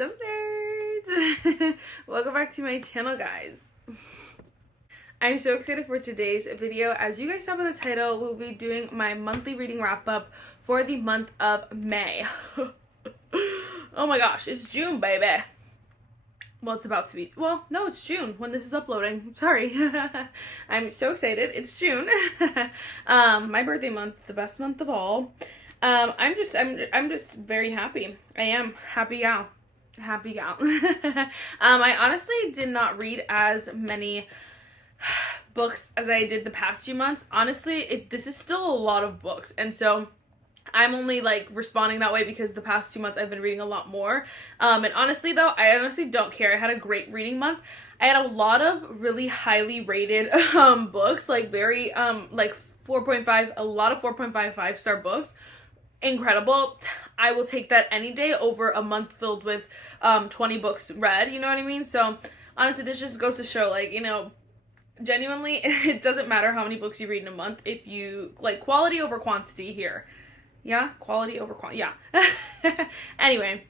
What's up, nerds? Welcome back to my channel, guys. I'm so excited for today's video. As you guys saw by the title, we'll be doing my monthly reading wrap-up for the month of May. Oh my gosh, it's June, baby. Well, it's about to be. Well, no, it's June when this is uploading. Sorry. I'm so excited. It's June. My birthday month, the best month of all. I'm just very happy. I am happy gal. Happy gal. I honestly did not read as many books as I did the past few months. Honestly, this is still a lot of books, and so I'm only like responding that way because the past 2 months I've been reading a lot more. And honestly though, I honestly don't care. I had a great reading month. I had a lot of really highly rated books, like very like 4.5, a lot of 4.55 star books. Incredible. I will take that any day over a month filled with 20 books read, you know what I mean? So honestly, this just goes to show, like, you know, genuinely it doesn't matter how many books you read in a month if you like quality over quantity here. Yeah, quality over quantity. Yeah. Anyway,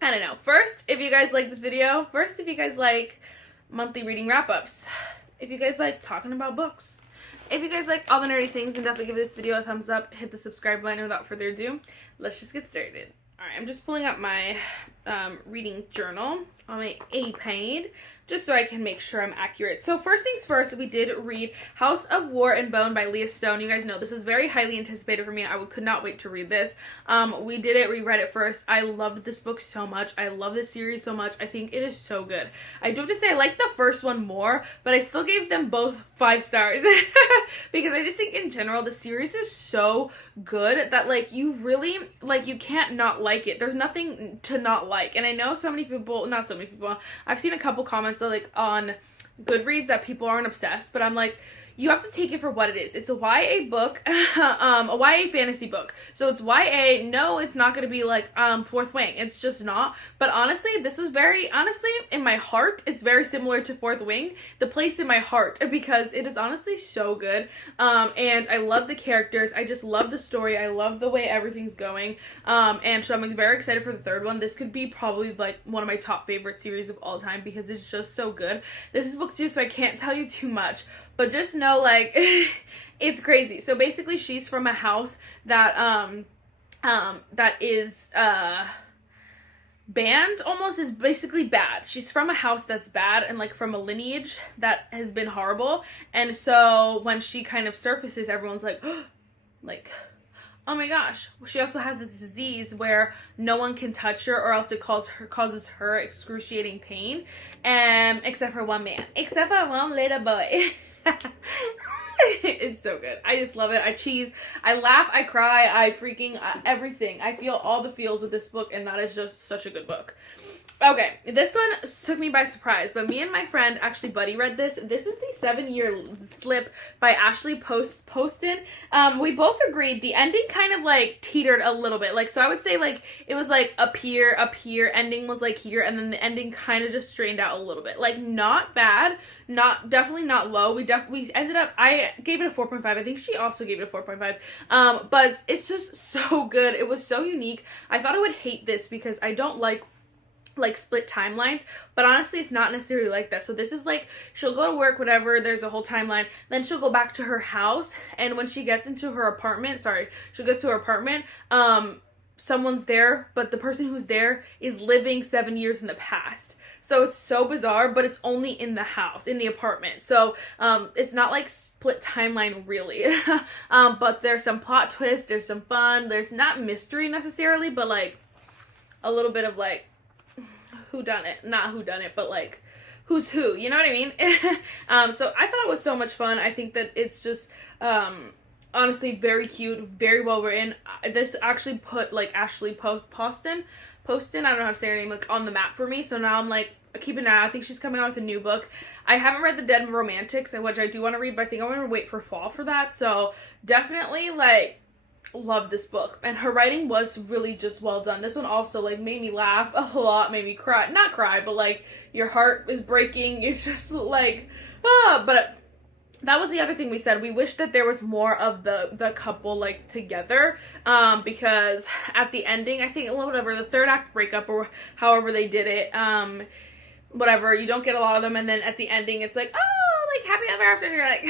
I don't know. First, if you guys like this video, if you guys like monthly reading wrap-ups, if you guys like talking about books, if you guys like all the nerdy things, then definitely give this video a thumbs up, hit the subscribe button, and without further ado, let's just get started. Alright, I'm just pulling up my reading journal on my iPad just so I can make sure I'm accurate. So first things first, we did read House of War and Bone by Leah Stone. You guys know this was very highly anticipated for me. I could not wait to read this. We read it first. I loved this book so much. I love this series so much. I think it is so good. I do have to say I like the first one more, but I still gave them both 5 stars because I just think in general the series is so good that like you really like you can't not like it. There's nothing to not like. And I know so many people, not so many people, I've seen a couple comments that, like on Goodreads that people aren't obsessed, but I'm like, you have to take it for what it is. It's a YA book, a YA fantasy book. So it's YA. No, it's not going to be like Fourth Wing. It's just not. But honestly, this is very, honestly, in my heart, it's very similar to Fourth Wing. The place in my heart, because it is honestly so good. And I love the characters. I just love the story. I love the way everything's going. And so I'm like, very excited for the third one. This could be probably like one of my top favorite series of all time because it's just so good. This is book 2, so I can't tell you too much. But just know, like, it's crazy. So basically, she's from a house that, that is, banned, almost, is basically bad. She's from a house that's bad and, like, from a lineage that has been horrible. And so when she kind of surfaces, everyone's like, like, oh my gosh. She also has this disease where no one can touch her or else it causes her excruciating pain. Except for one man. Except for one little boy. It's so good. I just love it. I laugh, I cry, I freaking everything. I feel all the feels with this book, and that is just such a good book. Okay, this one took me by surprise, but me and my friend actually buddy read this. This is the 7-Year Slip by Ashley Poston. We both agreed the ending kind of like teetered a little bit. Like, so I would say like it was like up here, ending was like here, and then the ending kind of just strained out a little bit. Like, not bad, definitely not low. We ended up, I gave it a 4.5. I think she also gave it a 4.5. But it's just so good. It was so unique. I thought I would hate this because I don't like split timelines, but honestly it's not necessarily like that. So this is like, she'll go to work, whatever, there's a whole timeline, then she'll go back to her house, and when she gets into her apartment, she'll get to her apartment, someone's there, but the person who's there is living 7 years in the past. So it's so bizarre, but it's only in the house, in the apartment. So it's not like split timeline really. But there's some plot twists, there's some fun, there's not mystery necessarily, but like a little bit of like not who done it, but like who's who, you know what I mean? So I thought it was so much fun. I think that it's just honestly very cute, very well written. This actually put like Ashley Poston, I don't know how to say her name, like on the map for me. So now I'm like, keep an eye out. I think she's coming out with a new book. I haven't read The Dead Romantics, which I do want to read, but I think I want to wait for fall for that. So definitely like love this book, and her writing was really just well done. This one also like made me laugh a lot, made me cry, not cry, but like your heart is breaking. It's just like but that was the other thing we said. We wish that there was more of the couple like together, because at the ending, I think whatever the third act breakup or however they did it, whatever, you don't get a lot of them, and then at the ending it's like, oh, like happy ever after, and you're like,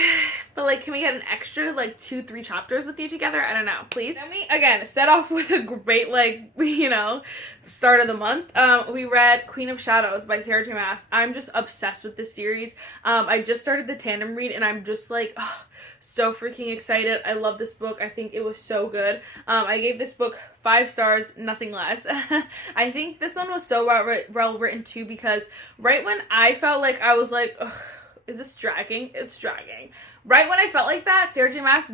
but like, can we get an extra like 2-3 chapters with you together? I don't know, please. Then we again set off with a great, like, you know, start of the month. We read Queen of Shadows by Sarah J Maas. I'm just obsessed with this series. I just started the tandem read and I'm just like, oh, so freaking excited. I love this book. I think it was so good. I gave this book 5 stars, nothing less. I think this one was so well written too, because right when I felt like I was like, ugh, is this dragging? It's dragging. Right when I felt like that, Sarah J Maas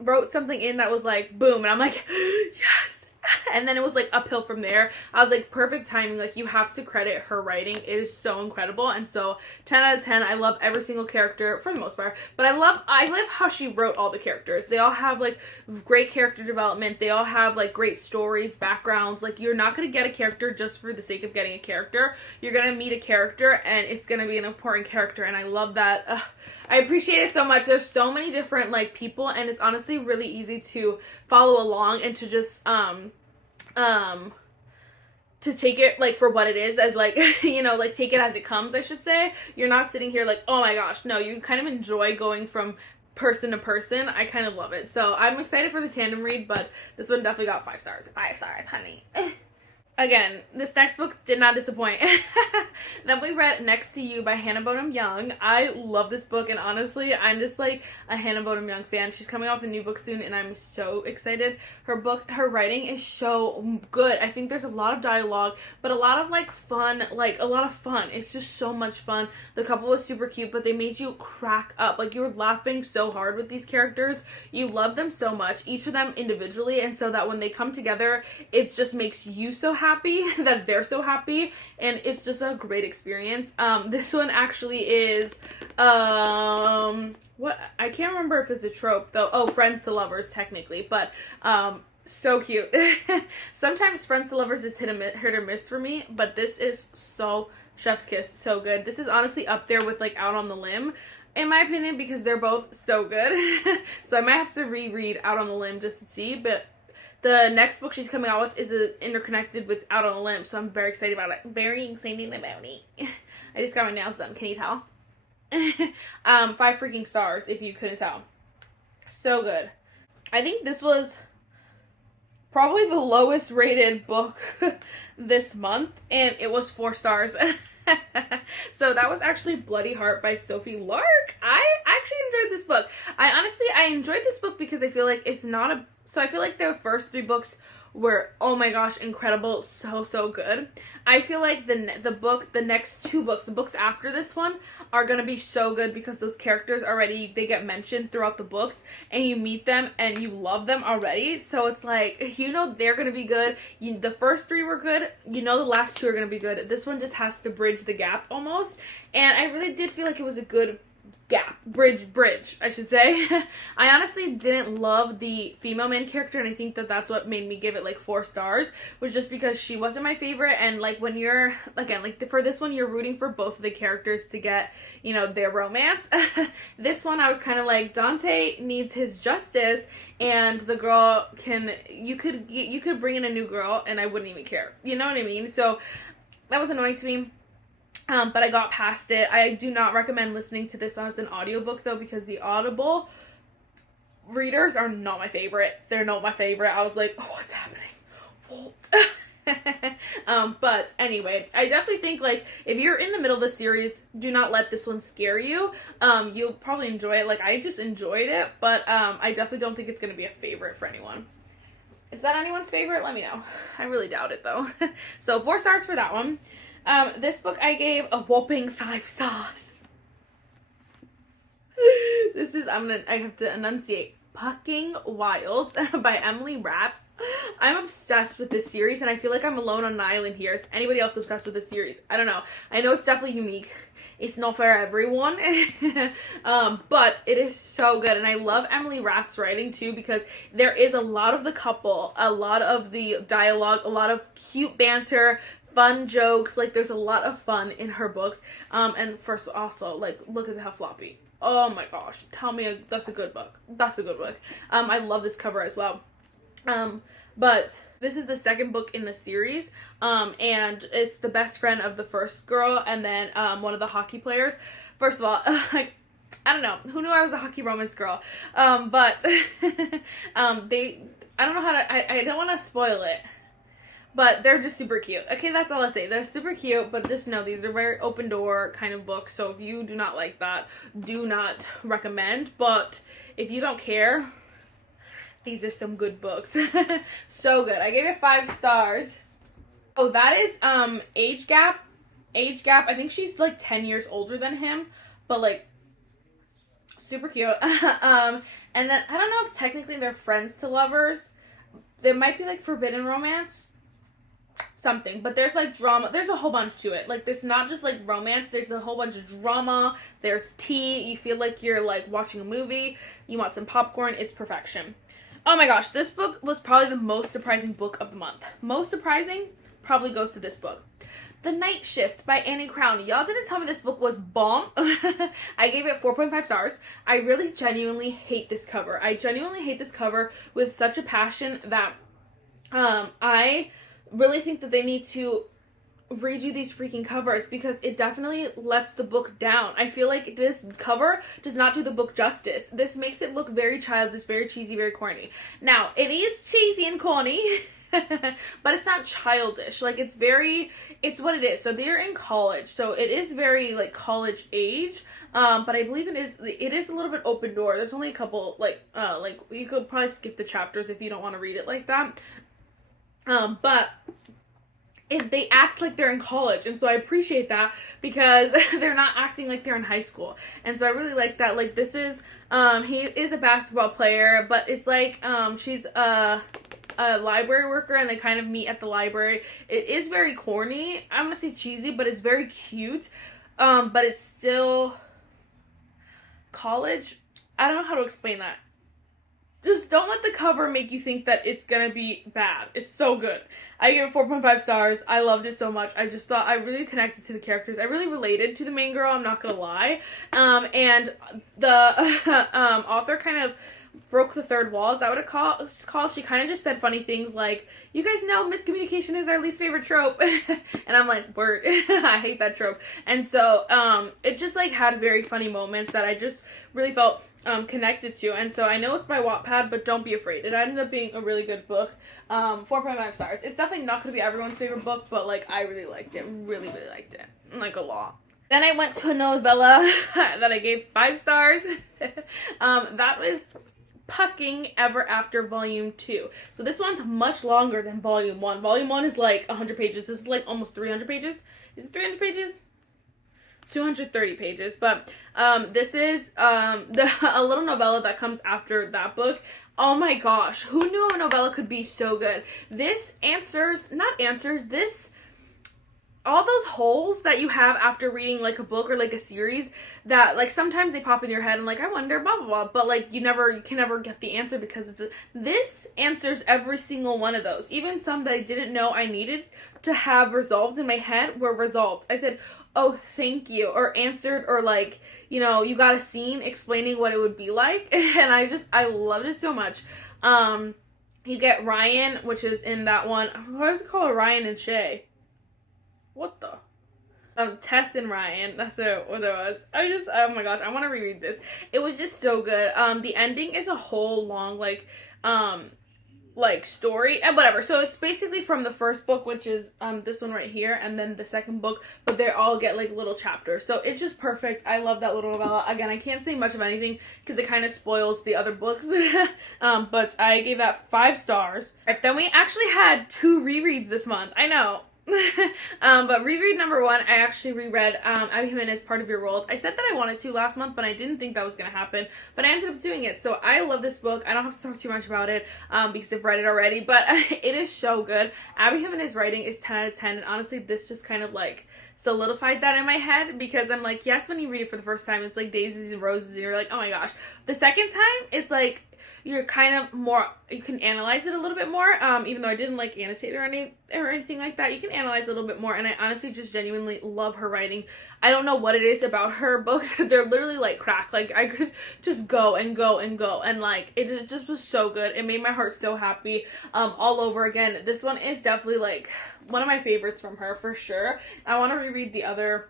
wrote something in that was like, boom, and I'm like, yes. And then it was like uphill from there. I was like, perfect timing. Like, you have to credit her writing. It is so incredible. And so 10 out of 10. I love every single character for the most part, but I love how she wrote all the characters. They all have like great character development. They all have like great stories, backgrounds. Like, you're not going to get a character just for the sake of getting a character. You're going to meet a character and it's going to be an important character. And I love that. I appreciate it so much. There's so many different like people, and it's honestly really easy to follow along and to just to take it like for what it is, as like, you know, like take it as it comes, I should say. You're not sitting here like, oh my gosh, no, you kind of enjoy going from person to person. I kind of love it. So I'm excited for the tandem read, but this one definitely got 5 stars. 5 stars, honey. Again, this next book did not disappoint. Then we read Next to You by Hannah Bonham Young. I love this book, and honestly, I'm just like a Hannah Bonham Young fan. She's coming out with a new book soon, and I'm so excited. Her writing is so good. I think there's a lot of dialogue, but a lot of like fun, like a lot of fun. It's just so much fun. The couple was super cute, but they made you crack up. Like, you were laughing so hard with these characters. You love them so much, each of them individually, and so that when they come together, it just makes you so happy that they're so happy, and it's just a great experience. This one actually is what, I can't remember if it's a trope though. Oh, friends to lovers technically, but so cute. Sometimes friends to lovers is hit or miss for me, but this is so chef's kiss, so good. This is honestly up there with like Out on the Limb, in my opinion, because they're both so good. So I might have to reread Out on the Limb just to see, but the next book she's coming out with is interconnected with Out on a Limb, so I'm very excited about it. Very excited about it. I just got my nails done. Can you tell? 5 freaking stars, if you couldn't tell. So good. I think this was probably the lowest rated book this month, and it was 4 stars. So that was actually Bloody Heart by Sophie Lark. I actually enjoyed this book. I enjoyed this book because I feel like it's not a... So I feel like the first 3 books were, oh my gosh, incredible, so good. I feel like the next 2 books, the books after this one, are gonna be so good because those characters already, they get mentioned throughout the books, and you meet them and you love them already. So it's like, you know, they're gonna be good. The first 3 were good. You know, the last 2 are gonna be good. This one just has to bridge the gap almost, and I really did feel like it was a good bridge, I should say. I honestly didn't love the female main character, and I think that that's what made me give it like 4 stars, was just because she wasn't my favorite. And like, when you're, again, like for this one, you're rooting for both of the characters to get, you know, their romance. This one, I was kind of like, Dante needs his justice, and the girl you could bring in a new girl and I wouldn't even care, you know what I mean? So that was annoying to me. But I got past it. I do not recommend listening to this as an audiobook though, because the Audible readers are not my favorite. They're not my favorite. I was like, oh, what's happening? What? But anyway, I definitely think like if you're in the middle of the series, do not let this one scare you. You'll probably enjoy it. Like, I just enjoyed it, but I definitely don't think it's going to be a favorite for anyone. Is that anyone's favorite? Let me know. I really doubt it though. So 4 stars for that one. This book I gave a whopping 5 stars. This is, I have to enunciate, Fucking Wild by Emily Rath. I'm obsessed with this series, and I feel like I'm alone on an island here. Is anybody else obsessed with this series? I don't know. I know it's definitely unique. It's not for everyone. But it is so good, and I love Emily Rath's writing too, because there is a lot of the couple, a lot of the dialogue, a lot of cute banter, fun jokes. Like, there's a lot of fun in her books. And first, also, like, look at how floppy. Oh my gosh, tell me that's a good book. That's a good book. I love this cover as well. But this is the second book in the series, and it's the best friend of the first girl, and then one of the hockey players. First of all, like, I don't know, who knew I was a hockey romance girl? But I don't know how to, I don't want to spoil it, but they're just super cute. Okay, that's all I say. They're super cute, but just know these are very open door kind of books, so if you do not like that, do not recommend. But if you don't care, these are some good books. So good. I gave it 5 stars. Oh, that is age gap. Age gap. I think she's like 10 years older than him, but like super cute. And then I don't know if technically they're friends to lovers. There might be like forbidden romance. Something, but there's like drama, there's a whole bunch to it. Like, there's not just like romance, there's a whole bunch of drama, there's tea, you feel like you're like watching a movie, you want some popcorn, it's perfection. Oh my gosh, this book was probably the most surprising book of the month. Most surprising probably goes to this book. The Night Shift by Annie Crown. Y'all didn't tell me this book was bomb. I gave it 4.5 stars. I really genuinely hate this cover. I genuinely hate this cover with such a passion that I really think that they need to redo these freaking covers, because it definitely lets the book down. I feel like this cover does not do the book justice. This makes it look very childish, very cheesy, very corny. Now, it is cheesy and corny, but it's not childish. Like, it's what it is. So they're in college, so it is very like college age, but I believe it is a little bit open door. There's only a couple, like you could probably skip the chapters if you don't want to read it like that. But they act like they're in college, and so I appreciate that, because they're not acting like they're in high school, and so I really like that. Like, this is, he is a basketball player, but it's like, she's a library worker, and they kind of meet at the library. It is very corny, I'm gonna say cheesy, but it's very cute, but it's still college. I don't know how to explain that. Just don't let the cover make you think that it's gonna be bad. It's so good. I give it 4.5 stars. I loved it so much. I just thought I really connected to the characters. I really related to the main girl, I'm not gonna lie. And the author kind of broke the third wall. Is that what it's called? She kind of just said funny things like, you guys know miscommunication is our least favorite trope. And I'm like, word. I hate that trope. And so it just like had very funny moments that I just really felt connected to. And so I know it's by Wattpad, but don't be afraid. It ended up being a really good book. 4.5 stars. It's definitely not going to be everyone's favorite book, but like I really liked it. Really, really liked it. Like a lot. Then I went to a novella that I gave 5 stars. That was Pucking Ever After Volume 2. So this one's much longer than Volume 1. Volume 1 is like 100 pages. This is like almost 300 pages. Is it 300 pages? 230 pages, but this is a little novella that comes after that book. Oh my gosh, who knew a novella could be so good? This all those holes that you have after reading like a book or like a series that like sometimes they pop in your head and like I wonder blah blah blah, but like you can never get the answer, because this answers every single one of those. Even some that I didn't know I needed to have resolved in my head were resolved. I said, oh, thank you, or answered, or like, you know, you got a scene explaining what it would be like, and I loved it so much. You get Ryan, which is in that one. Why was it called Ryan and Shay? What the? Tess and Ryan. That's what it was. Oh my gosh, I want to reread this. It was just so good. The ending is a whole long, like story and whatever. So it's basically from the first book, which is this one right here, and then the second book, but they all get like little chapters. So it's just perfect. I love that little novella. Again, I can't say much of anything because it kind of spoils the other books. But I gave that 5 stars. Right, then we actually had 2 rereads this month. I know. But reread number 1, I actually reread Abby Jimenez, Part of Your World. I said that I wanted to last month, but I didn't think that was going to happen, but I ended up doing it. So I love this book. I don't have to talk too much about it because I've read it already, but it is so good. Abby Jimenez writing is 10 out of 10, and honestly this just kind of like solidified that in my head, because I'm like, yes, when you read it for the first time it's like daisies and roses and you're like, oh my gosh. The second time it's like you're kind of more, you can analyze it a little bit more, even though I didn't like annotate or anything like that. You can analyze a little bit more, and I honestly just genuinely love her writing. I don't know what it is about her books. They're literally like crack. Like, I could just go and go and go, and like it just was so good. It made my heart so happy all over again. This one is definitely like one of my favorites from her for sure. I want to reread the other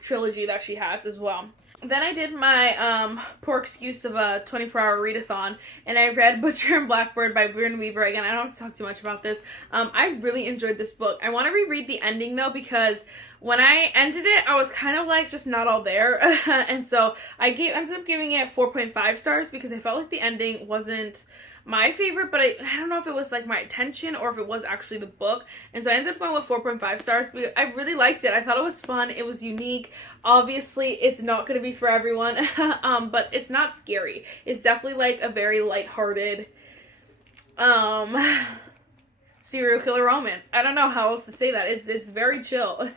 trilogy that she has as well. Then I did my poor excuse of a 24-hour readathon, and I read Butcher and Blackbird by Brynne Weaver. Again, I don't have to talk too much about this. I really enjoyed this book. I want to reread the ending though, because when I ended it, I was kind of like just not all there. And so I ended up giving it 4.5 stars because I felt like the ending wasn't my favorite, but I don't know if it was like my attention or if it was actually the book. And so I ended up going with 4.5 stars because I really liked it. I thought it was fun. It was unique. Obviously, it's not going to be for everyone, but it's not scary. It's definitely like a very lighthearted serial killer romance. I don't know how else to say that. It's very chill,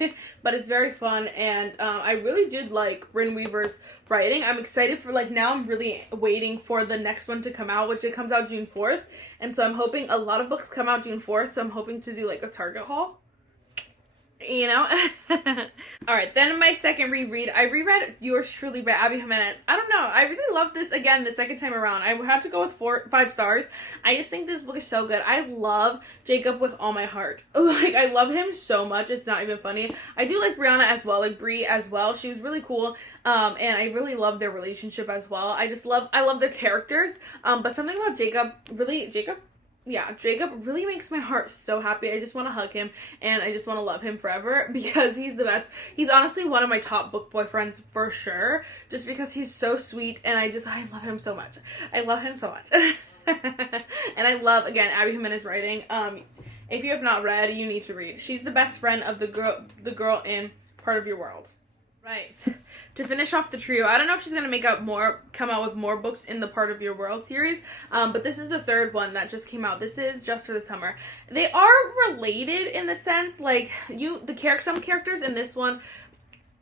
but it's very fun, and I really did like Brynne Weaver's writing. I'm excited for, like, now I'm really waiting for the next one to come out, which it comes out June 4th, and so I'm hoping a lot of books come out June 4th, so I'm hoping to do like a Target haul, you know. Alright, then my second reread, I reread Yours Truly by Abby Jimenez. I don't know, I really love this again the second time around. I had to go with 5 stars. I just think this book is so good. I love Jacob with all my heart. Like, I love him so much, it's not even funny. I do like Brianna as well, like Brie as well. She was really cool, and I really love their relationship as well. I love their characters, but something about Jacob really makes my heart so happy. I just want to hug him, and I just want to love him forever because he's the best. He's honestly one of my top book boyfriends for sure, just because he's so sweet, and I love him so much. I love him so much. And I love, again, Abby Jimenez writing. If you have not read, you need to read. She's the best friend of the girl in Part of Your World. Right. To finish off the trio, I don't know if she's going to come out with more books in the Part of Your World series, but this is the third one that just came out. This is Just for the Summer. They are related in the sense, like, some characters in this one,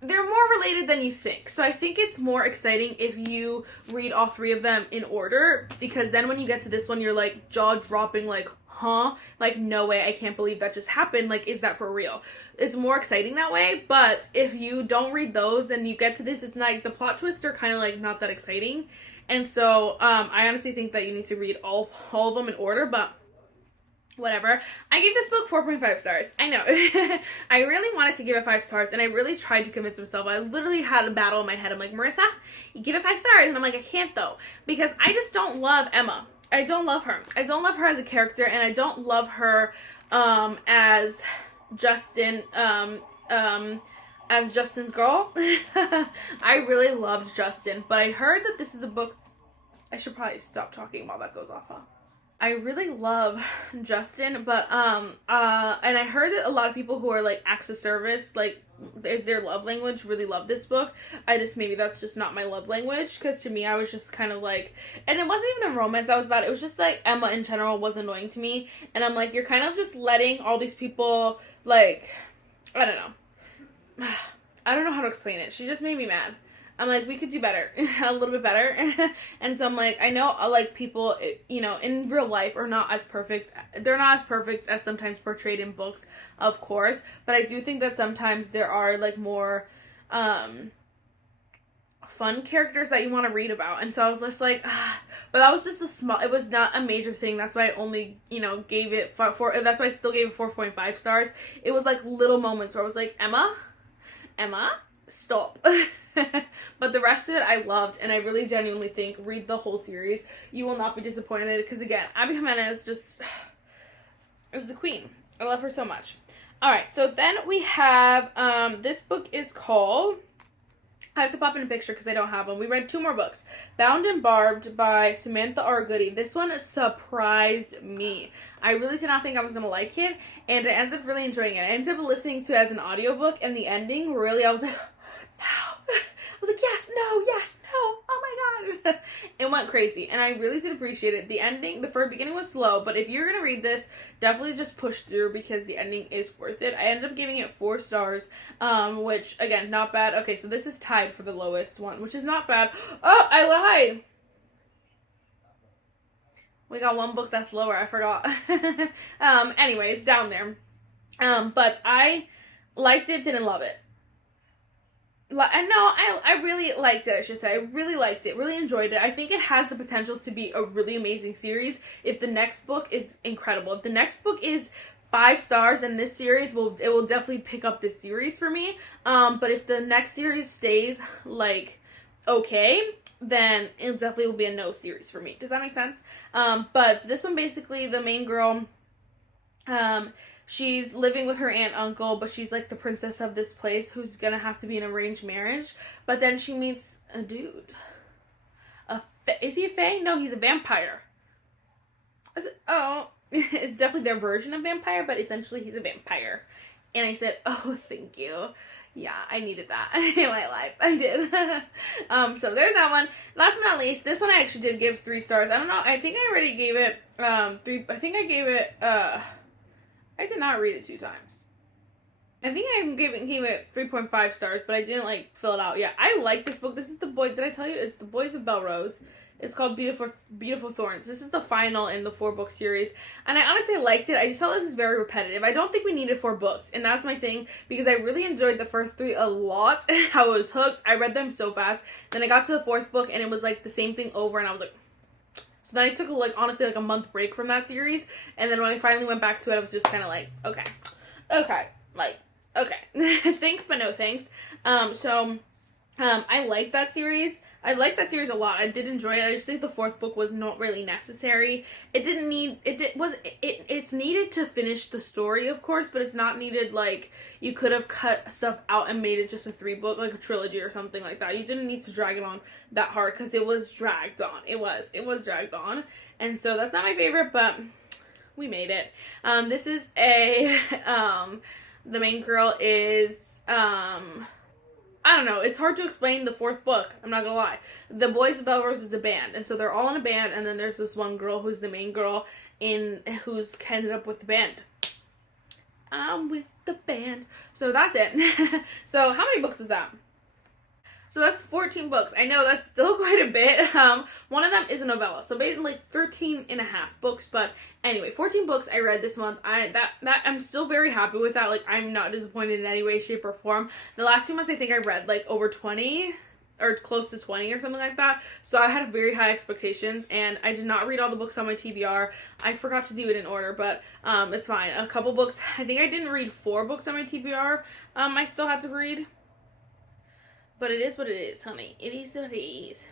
they're more related than you think. So I think it's more exciting if you read all 3 of them in order, because then when you get to this one, you're like jaw-dropping, like, huh? Like, no way, I can't believe that just happened. Like, is that for real? It's more exciting that way, but if you don't read those, then you get to this, it's like, the plot twists are kind of, like, not that exciting. And so, I honestly think that you need to read all of them in order, but whatever. I gave this book 4.5 stars. I know. I really wanted to give it 5 stars, and I really tried to convince myself. I literally had a battle in my head. I'm like, Marissa, you give it 5 stars. And I'm like, I can't though, because I just don't love Emma. I don't love her. I don't love her as a character, and I don't love her as Justin, as Justin's girl. I really loved Justin, but I heard that this is a book. I should probably stop talking while that goes off, huh? I really love Justin, but and I heard that a lot of people who are like acts of service, like, is their love language, really love this book. Maybe that's just not my love language, because to me, I was just kind of like, and it wasn't even the romance I was about, it was just like Emma in general was annoying to me, and I'm like, you're kind of just letting all these people, like, I don't know. I don't know how to explain it. She just made me mad. I'm like, we could do better, a little bit better. And so I'm like, I know, like, people, you know, in real life are not as perfect. They're not as perfect as sometimes portrayed in books, of course. But I do think that sometimes there are, like, more fun characters that you want to read about. And so I was just like, but that was just it was not a major thing. That's why I only, you know, gave it that's why I still gave it 4.5 stars. It was like little moments where I was like, Emma, stop. But the rest of it I loved, and I really genuinely think read the whole series. You will not be disappointed, because again, Abby Jimenez just is the queen. I love her so much. Alright, so then we have this book is called, I have to pop in a picture because I don't have one. We read 2 more books. Bound and Barbed by Samantha R. Goody. This one surprised me. I really did not think I was going to like it, and I ended up really enjoying it. I ended up listening to it as an audiobook, and the ending, really, I was like, no. I was like, yes, no, oh my god. It went crazy, and I really did appreciate it. The ending, the beginning was slow, but if you're going to read this, definitely just push through, because the ending is worth it. I ended up giving it 4 stars, which, again, not bad. Okay, so this is tied for the lowest one, which is not bad. Oh, I lied. We got one book that's lower, I forgot. Anyway, it's down there. But I liked it, didn't love it. I really liked it, I should say. I really liked it, really enjoyed it. I think it has the potential to be a really amazing series if the next book is incredible. If the next book is 5 stars, then this series will definitely pick up this series for me. But if the next series stays, like, okay, then it definitely will be a no series for me. Does that make sense? But this one, basically, the main girl, she's living with her aunt and uncle, but she's like the princess of this place who's gonna have to be an arranged marriage. But then she meets a dude. Is he a fae? No, he's a vampire. It's definitely their version of vampire, but essentially he's a vampire. And I said, oh, thank you. Yeah, I needed that in my life. I did. So there's that one. Last but not least, this one I actually did give 3 stars. I don't know. I think I already gave it 3. I think I gave it. I did not read it 2 times. I think I gave it 3.5 stars, but I didn't like fill it out. Yeah, I like this book. This is the boy. Did I tell you? It's The Boys of Belrose. It's called Beautiful Thorns. This is the final in the 4-book series. And I honestly liked it. I just felt like it was very repetitive. I don't think we needed 4 books. And that's my thing. Because I really enjoyed the first 3 a lot. I was hooked. I read them so fast. Then I got to the 4th book and it was like the same thing over. And I was like... So then I took like honestly like a month break from that series. And then when I finally went back to it, I was just kind of like, okay. Thanks, but no thanks. I like that series. I like that series a lot. I did enjoy it. I just think the 4th book was not really necessary. It's needed to finish the story, of course, but it's not needed, like, you could have cut stuff out and made it just a 3-book, like a trilogy or something like that. You didn't need to drag it on that hard, because it was dragged on. It was dragged on. And so that's not my favorite, but we made it. This is the main girl is, I don't know. It's hard to explain the 4th book. I'm not gonna lie. The Boys of Belrose is a band, and so they're all in a band, and then there's this one girl who's the main girl who's ended up with the band. I'm with the band. So that's it. So how many books was that? So that's 14 books. I know that's still quite a bit. One of them is a novella, so basically like 13 and a half books. But anyway, 14 books I read this month. I'm still very happy with that. Like, I'm not disappointed in any way, shape, or form. The last 2 months I think I read like over 20 or close to 20 or something like that. So I had very high expectations, and I did not read all the books on my TBR. I forgot to do it in order, but it's fine. A couple books. I think I didn't read 4 books on my TBR. I still had to read. But it is what it is, honey. It is what it is.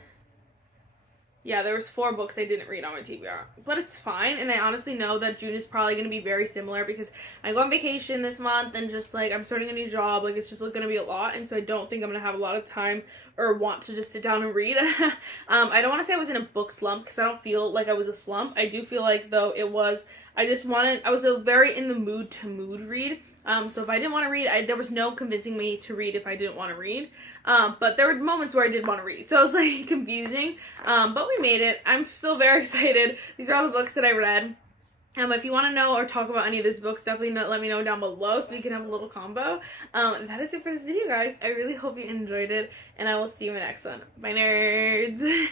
Yeah, there was 4 books I didn't read on my TBR. But it's fine, and I honestly know that June is probably going to be very similar because I go on vacation this month, and just, like, I'm starting a new job. Like, it's just going to be a lot, and so I don't think I'm going to have a lot of time or want to just sit down and read. I don't want to say I was in a book slump because I don't feel like I was a slump. I do feel like, though, I was a very in the mood to read. So if I didn't want to read, there was no convincing me to read if I didn't want to read. But there were moments where I did want to read. So it was like confusing. But we made it. I'm still very excited. These are all the books that I read. If you want to know or talk about any of these books, definitely let me know down below so we can have a little combo. That is it for this video, guys. I really hope you enjoyed it, and I will see you in the next one. Bye, nerds!